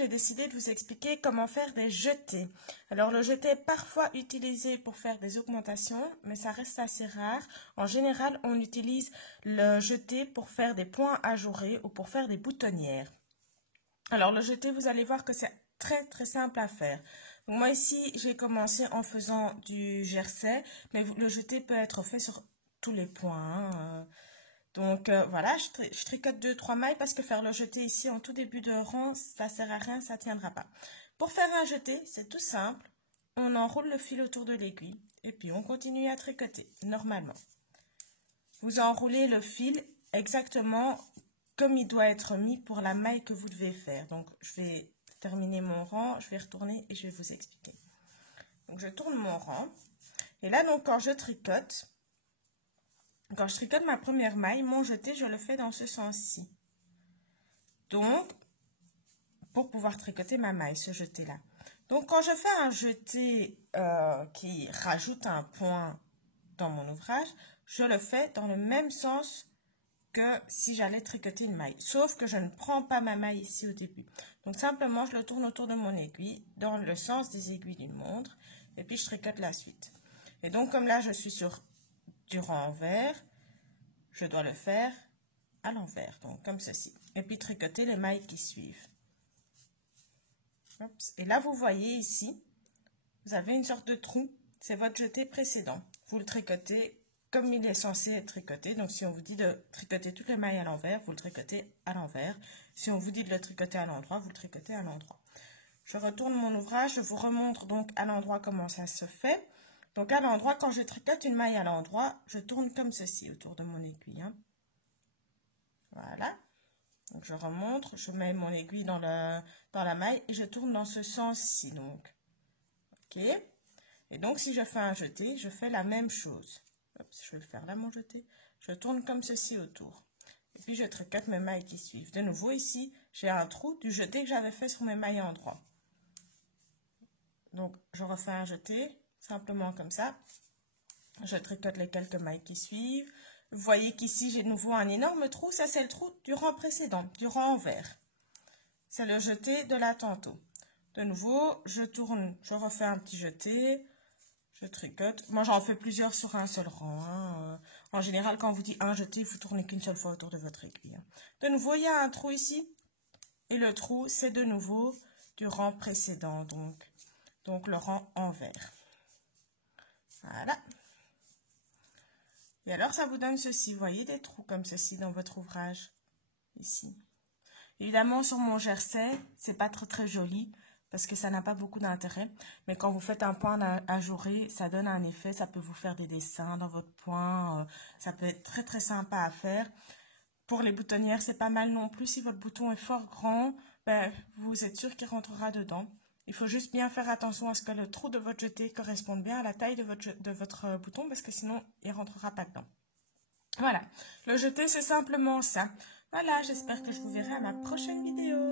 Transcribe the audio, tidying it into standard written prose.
j'ai décidé de vous expliquer comment faire des jetés. Alors, le jeté est parfois utilisé pour faire des augmentations, mais ça reste assez rare. En général, on utilise le jeté pour faire des points ajourés ou pour faire des boutonnières. Alors, le jeté, vous allez voir que c'est très simple à faire. Donc, moi ici, j'ai commencé en faisant du jersey, mais le jeté peut être fait sur tous les points. Donc, voilà, je tricote 2-3 mailles parce que faire le jeté ici en tout début de rang, ça sert à rien, ça tiendra pas. Pour faire un jeté, c'est tout simple. On enroule le fil autour de l'aiguille et puis on continue à tricoter normalement. Vous enroulez le fil exactement comme il doit être mis pour la maille que vous devez faire. Donc, je vais terminer mon rang, je vais retourner et je vais vous expliquer. Donc, je tourne mon rang. Et là, donc, quand je tricote ma première maille, mon jeté, je le fais dans ce sens-ci. Donc, pour pouvoir tricoter ma maille, ce jeté-là. Donc, quand je fais un jeté qui rajoute un point dans mon ouvrage, je le fais dans le même sens que si j'allais tricoter une maille. Sauf que je ne prends pas ma maille ici au début. Donc, simplement, je le tourne autour de mon aiguille, dans le sens des aiguilles d'une montre, et puis je tricote la suite. Et donc, comme là, je suis sur du rang envers, je dois le faire à l'envers, donc comme ceci. Et puis, tricoter les mailles qui suivent. Oups. Et là, vous voyez ici, vous avez une sorte de trou. C'est votre jeté précédent. Vous le tricotez comme il est censé être tricoté. Donc, si on vous dit de tricoter toutes les mailles à l'envers, vous le tricotez à l'envers. Si on vous dit de le tricoter à l'endroit, vous le tricotez à l'endroit. Je retourne mon ouvrage. Je vous remontre donc à l'endroit comment ça se fait. Donc, à l'endroit, quand je tricote une maille à l'endroit, je tourne comme ceci autour de mon aiguille. Hein. Voilà. Donc, je remonte. Je mets mon aiguille dans la maille et je tourne dans ce sens-ci. Donc, OK. Et donc, si je fais un jeté, je fais la même chose. Oups, je vais le faire là, mon jeté. Je tourne comme ceci autour. Et puis, je tricote mes mailles qui suivent. De nouveau, ici, j'ai un trou du jeté que j'avais fait sur mes mailles en droit. Donc, je refais un jeté, simplement comme ça. Je tricote les quelques mailles qui suivent. Vous voyez qu'ici, j'ai de nouveau un énorme trou. Ça, c'est le trou du rang précédent, du rang envers. C'est le jeté de là tantôt. De nouveau, je tourne, je refais un petit jeté. Je tricote. Moi, j'en fais plusieurs sur un seul rang. Hein. En général, quand on vous dit un jeté, vous tournez qu'une seule fois autour de votre aiguille. Hein. De nouveau, il y a un trou ici. Et le trou, c'est de nouveau du rang précédent. Donc le rang envers. Voilà. Et alors, ça vous donne ceci. Vous voyez des trous comme ceci dans votre ouvrage. Ici. Évidemment, sur mon jersey, c'est pas très joli. Parce que ça n'a pas beaucoup d'intérêt. Mais quand vous faites un point ajouré, ça donne un effet. Ça peut vous faire des dessins dans votre point. Ça peut être très sympa à faire. Pour les boutonnières, c'est pas mal non plus. Si votre bouton est fort grand, ben, vous êtes sûr qu'il rentrera dedans. Il faut juste bien faire attention à ce que le trou de votre jeté corresponde bien à la taille de votre bouton. Parce que sinon, il ne rentrera pas dedans. Voilà. Le jeté, c'est simplement ça. Voilà, j'espère que je vous verrai à ma prochaine vidéo.